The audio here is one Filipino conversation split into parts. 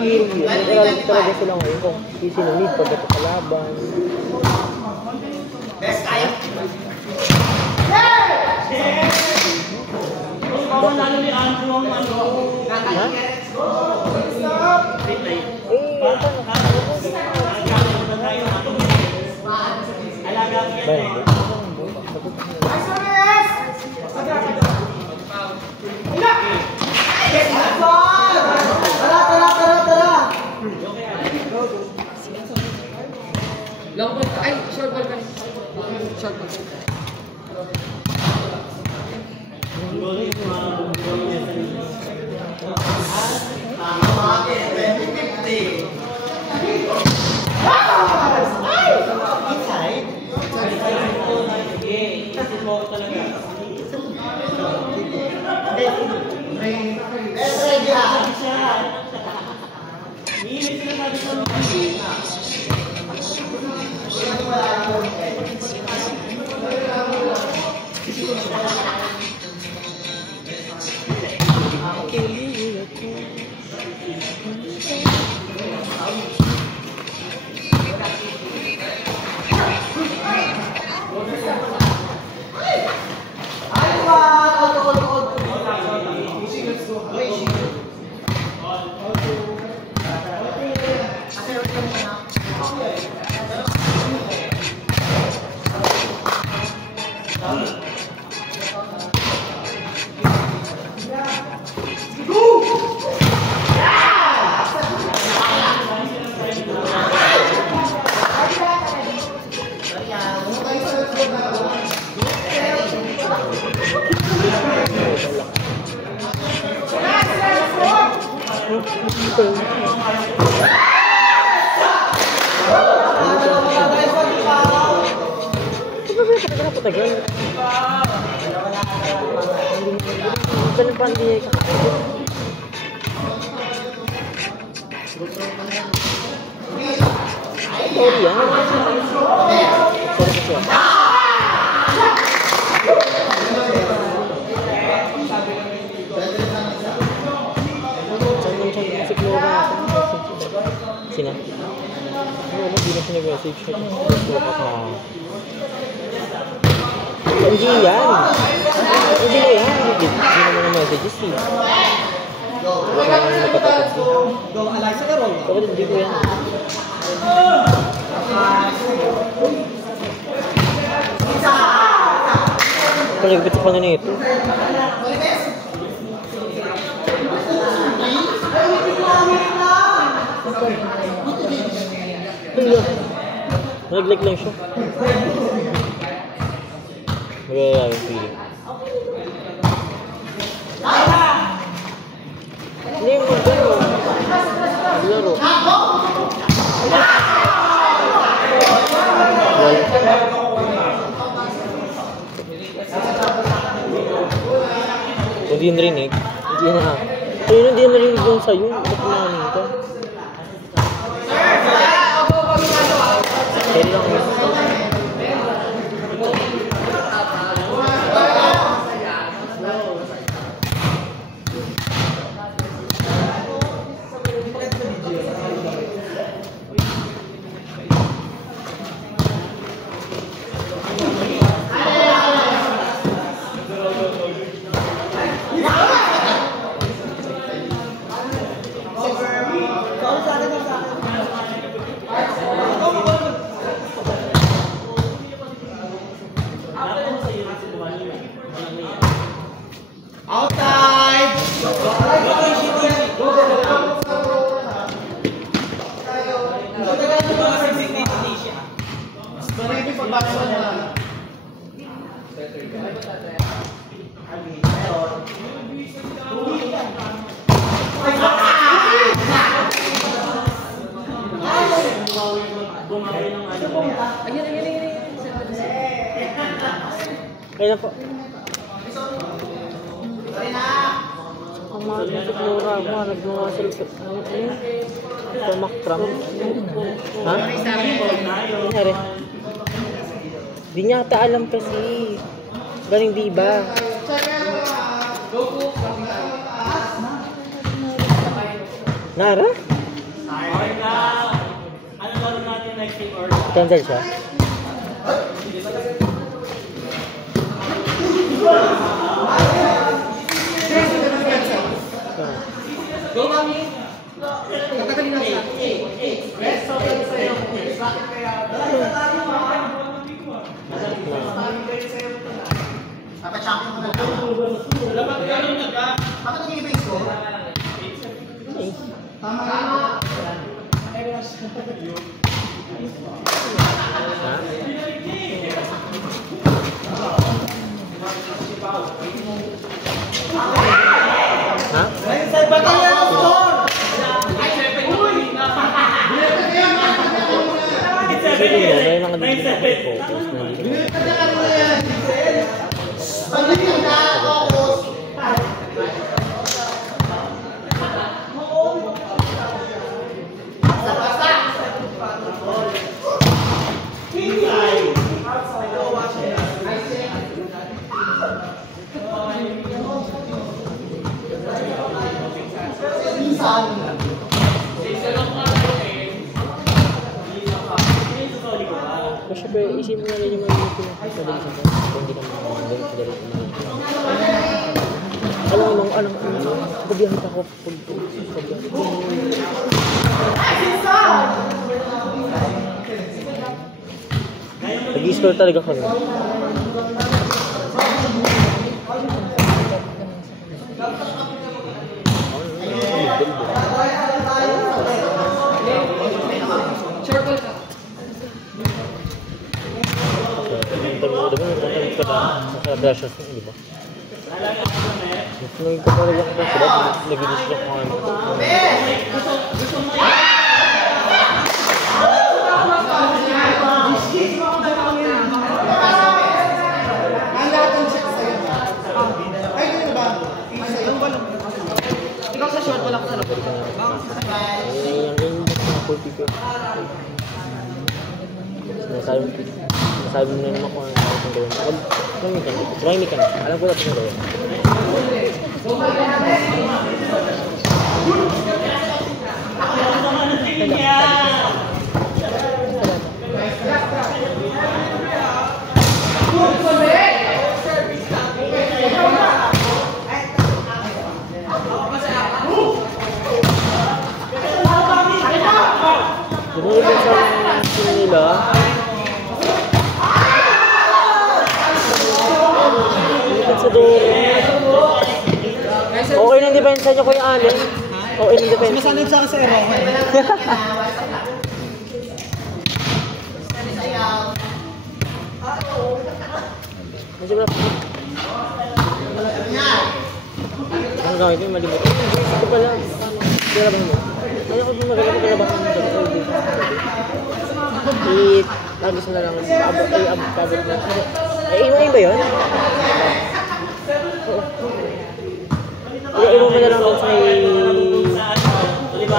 mahirap yun. Nag-aral talaga sila ngayon kung isinunod pag ito kalaban. Best tayo! Ha? Long ball, ay, short ball ka. Short ball. Sina? Ano, hindi na sinag-message. Hindi yan. Hindi na yan. Hindi naman ang messages eh. Wala naman nagpatatag ko. Bakit hindi ko yan? Palagpit sa paano na ito. Nag-like lang siya. Magaya yung feeling. Hindi yung magdalo. Laro. Kung di narinig, hindi na. Kaya hindi narinig yung sa'yo. Ba't kumanin ka? Kaya lang yun. Kaya po. Ang mga nagsiklura mo, nagmamasal ka. Ano yun? Pamakram. Ha? Nangyari? Di niya ata alam kasi. Galing di ba? Nara? Cancel siya. Go mami. Tatagalin na siya. Papa-champion ko na lang. Bakit naging base ko? Tama na. Ha? May mga focus na Siyempre, isipin mo na rin yung mga pinagmadaling sa kung hindi ka madaling alam pagbiyahin ako nag-i-score talaga kami. Short ball ka. Sa brushes mo, di ba? Naging ko talaga ako sila, nag-i-distract ko ano. Ikaw sa short ball ako sa loob. Yung Sinasabi mo na naman kung ano ang gawin. Try me ka na. Alam ko natin ang gawin. Dumuli din sa sino nila. Sa dulo. Okay ng depensa niyo, Kuya Allen. Okay ng depensa. Masanib sa kasi ero. Medyo ba? Ang gawin ko yung malimot. Ito pala. Galaban mo. Ayaw ko magagamit galaban mo. I-agos mo na lang. I-abot na. Iwan ba yun? Iwan mo na lang doon sa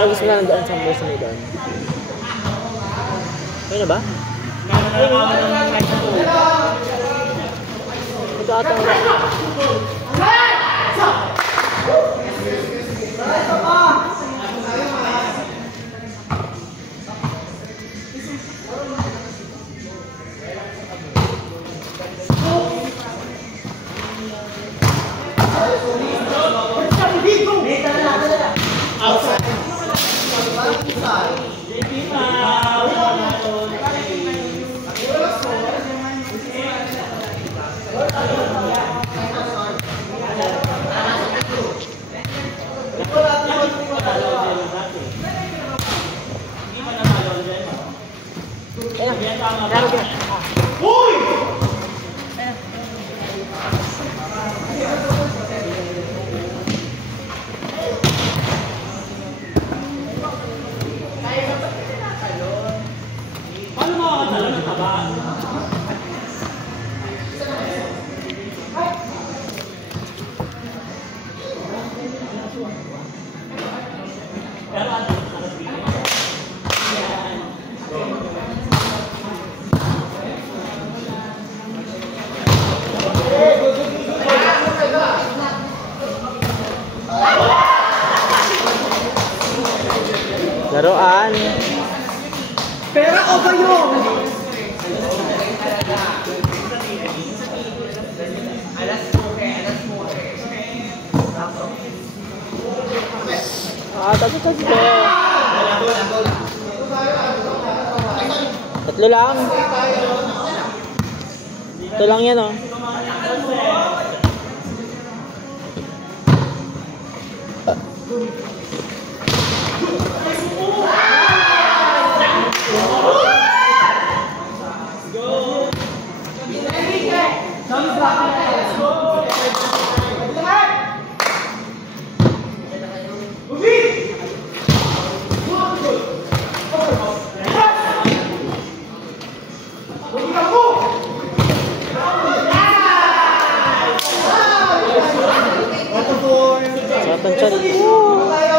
agos mo na lang doon sa may doon. Kaya na ba? Ito ata ang Laruan. Pera o kayo? Tapos. Tatlo lang. Ito lang yan, oh. Sarap ng tiyan.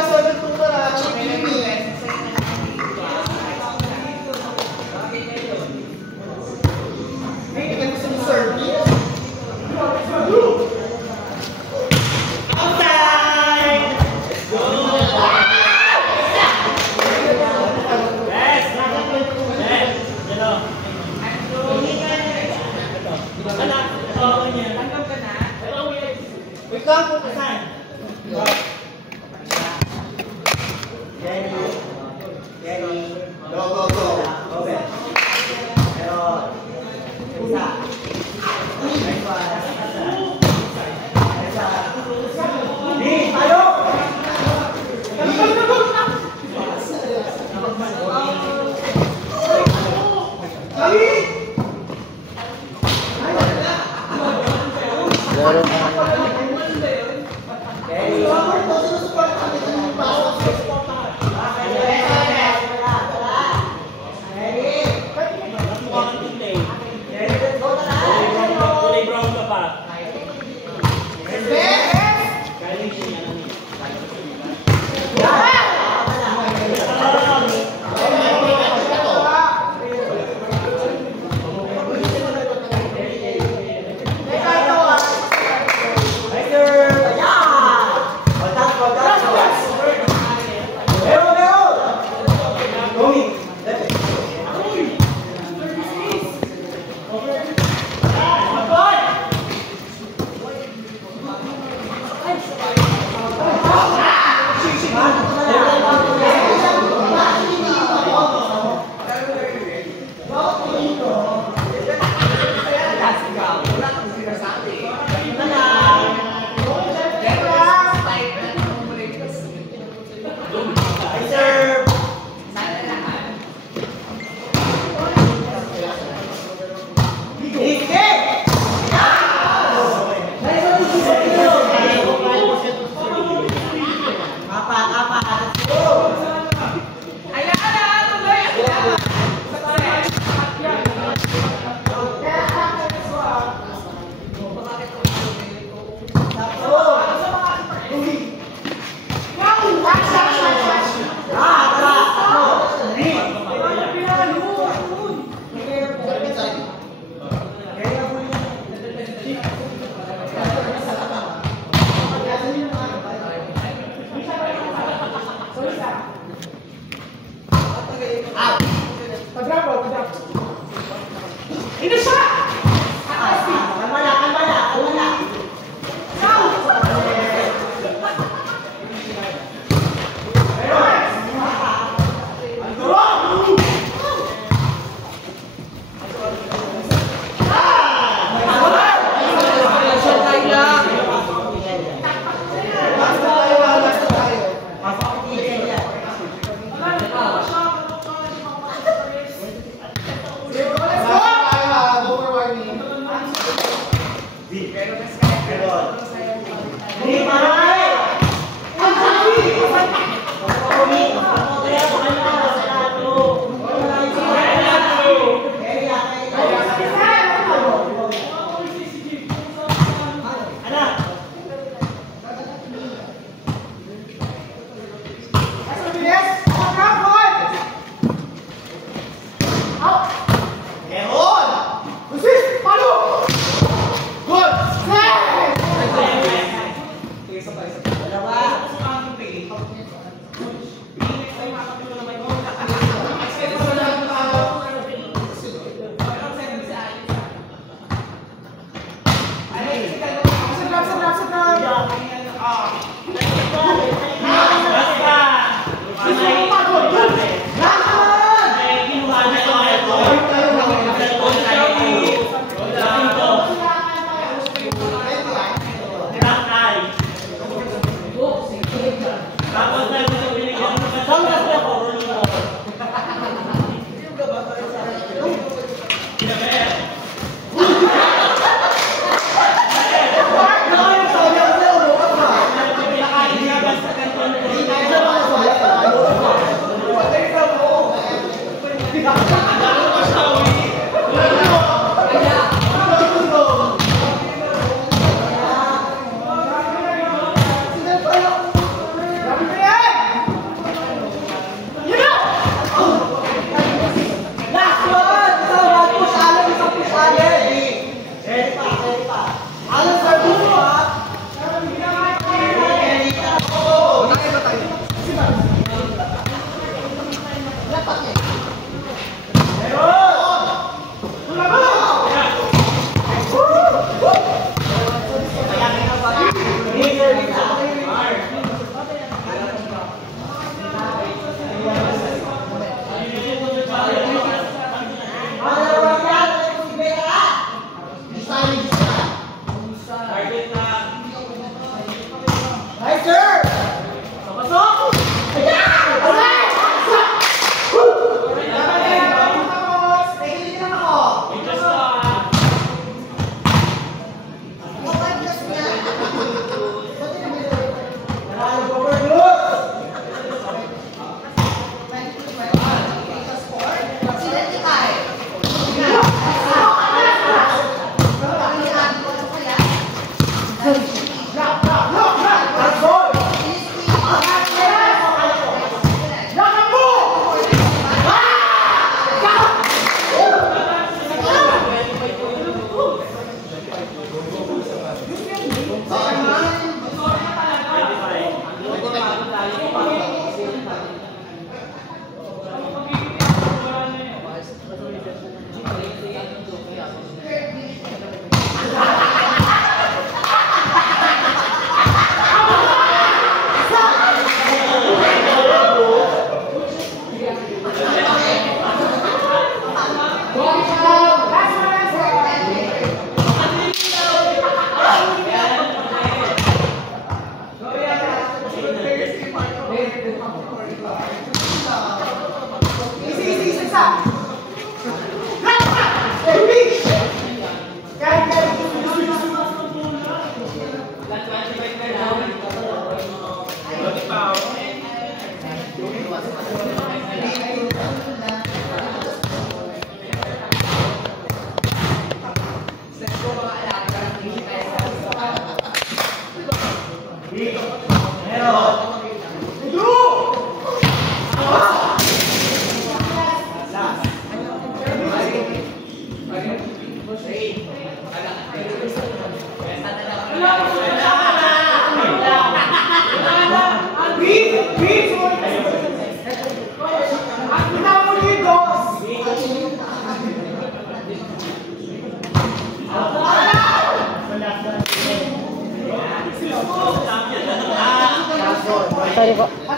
Sorry po.